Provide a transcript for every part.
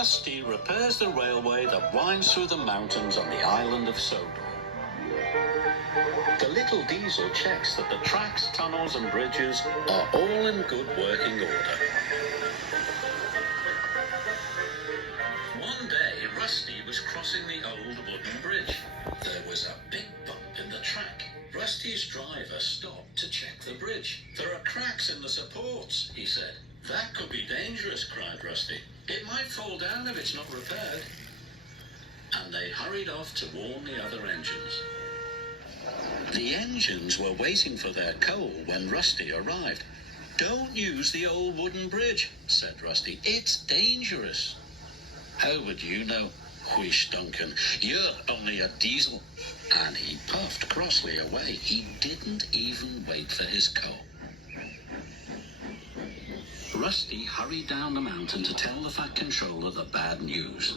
Rusty repairs the railway that winds through the mountains on the island of Sodor. The little diesel checks that the tracks, tunnels and bridges are all in good working order. One day, Rusty was crossing the old wooden bridge. There was a big bump in the track. Rusty's driver stopped to check the bridge. "There are cracks in the supports," he said. "That could be dangerous," cried Rusty. "It might fall down if it's not repaired." And they hurried off to warn the other engines. The engines were waiting for their coal when Rusty arrived. "Don't use the old wooden bridge," said Rusty. "It's dangerous." "How would you know?" wheezed Duncan. "You're only a diesel." And he puffed crossly away. He didn't even wait for his coal. Rusty hurried down the mountain to tell the Fat Controller the bad news.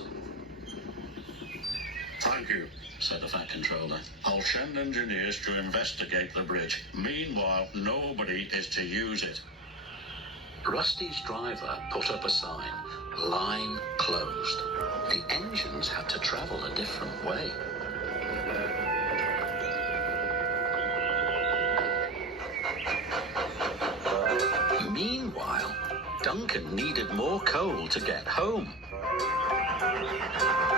"Thank you," said the Fat Controller. "I'll send engineers to investigate the bridge. Meanwhile, nobody is to use it." Rusty's driver put up a sign, "Line closed." The engines had to travel a different way. Meanwhile, Duncan needed more coal to get home.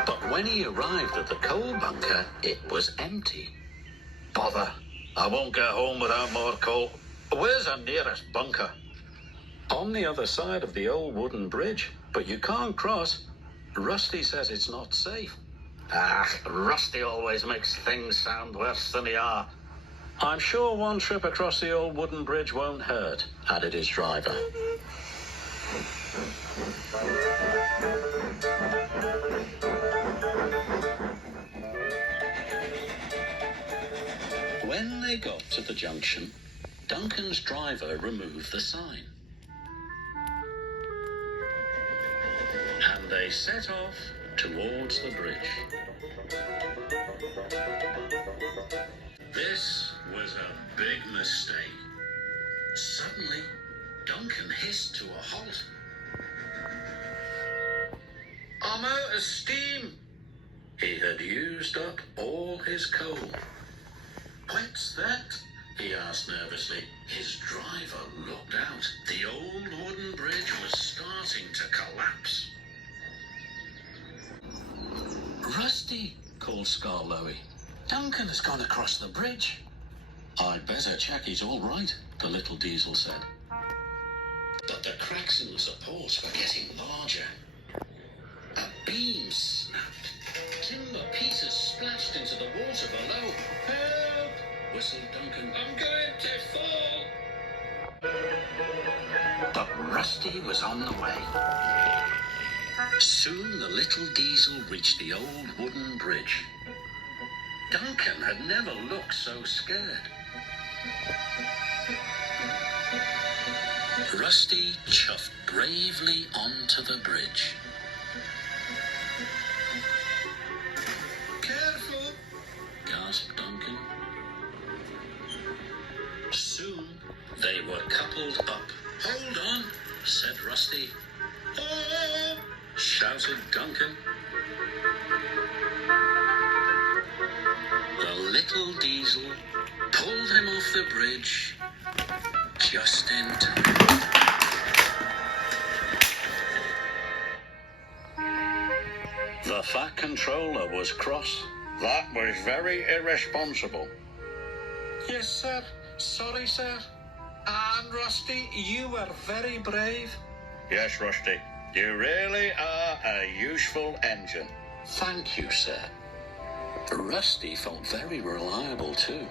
But when he arrived at the coal bunker, it was empty. "Bother, I won't get home without more coal. Where's the nearest bunker?" "On the other side of the old wooden bridge, but you can't cross. Rusty says it's not safe." Rusty always makes things sound worse than they are." "I'm sure one trip across the old wooden bridge won't hurt," added his driver. When they got to the junction, Duncan's driver removed the sign. And they set off towards the bridge. This was a big mistake. Suddenly, Duncan hissed to a halt. "I'm out of steam." He had used up all his coal. "What's that?" he asked nervously. His driver looked out. The old wooden bridge was starting to collapse. "Rusty," called Scarlowy. "Duncan has gone across the bridge." "I'd better check he's all right," the little diesel said. But the cracks in the supports were getting larger. A beam snapped. Timber pieces splashed into the water below. "Help!" whistled Duncan. "I'm going to fall." But Rusty was on the way. Soon the little diesel reached the old wooden bridge. Duncan had never looked so scared. Rusty chuffed bravely onto the bridge. "Careful," gasped Duncan. Soon they were coupled up. "Hold on," said Rusty. "Oh!" shouted Duncan. The little diesel pulled him off the bridge just in time. The Fat Controller was cross. "That was very irresponsible." "Yes, sir. Sorry, sir. And Rusty, you were very brave." "Yes, Rusty. You really are a useful engine." "Thank you, sir." Rusty felt very reliable too.